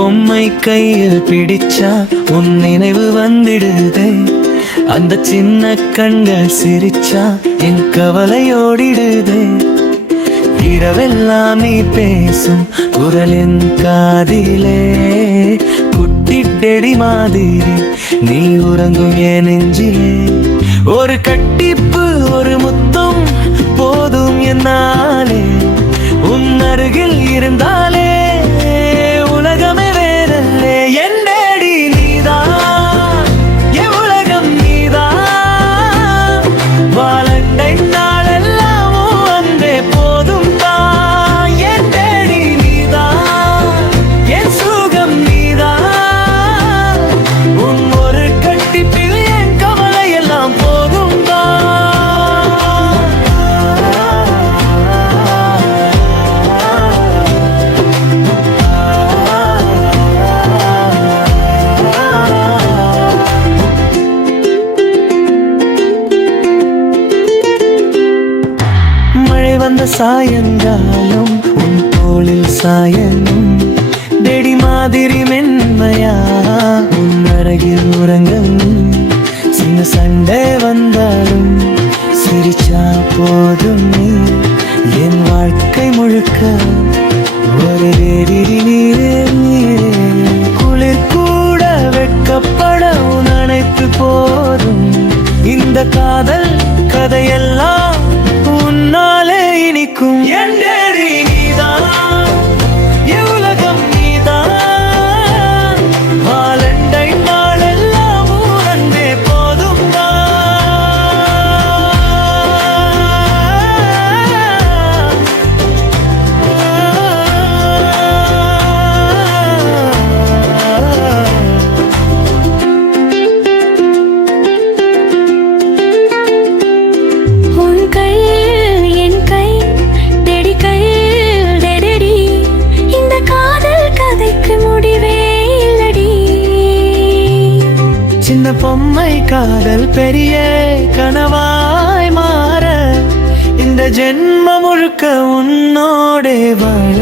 பொம்மை கையில் பிடிச்சா உன் நினைவு வந்திடுதே. அந்த சின்ன கண்கள் சிரிச்சா என் கவலையோடிடுதே. இரவெல்லாம் நீ பேசும் குரலின் காதிலே குட்டி டெடி மாதிரி நீ உறங்கும் என் நெஞ்சிலே. ஒரு கட்டிப்பு ஒரு முத்தம் போதும் என்னாலே. உன் அருகில் இருந்தாலே உலகமே வேறல்லே. என் டேடி நீதான், என் உலகம் நீதான். வாலண்டைன் நாளெல்லாம் அன்பே போதும் தான். என் டேடி நீதான், என் சுகம் நீதான். உன் ஒரு கட்டிப்பில் என் கவலை எல்லாம் போதும் தான். மழை வந்த சாயங்காலம் உன் தோளில் சாயனும் டெடி மாதிரி மென்மையா உன் அருகில் உறங்கும். சின்ன சண்டை வந்தாலும் சிரிச்சா போதும் நீ. என் வாழ்க்கை முழுக்க ஒரு டெடி நீரே நீரே. குளிர் கூட வெட்கப்பட உன் அணைப்பு போதும். இந்த காதல் கதையெல்லாம் உன்னாலே இனிக்கும். என் டேடி நீதான், என் உலகம் நீதான். வாலண்டைன் நாளெல்லாம் அன்பே போதும் சின்ன பொம்மை காதல் பெரிய கனவாய் மாற. இந்த ஜென்மம் முழுக்க உன்னோடே வாழ.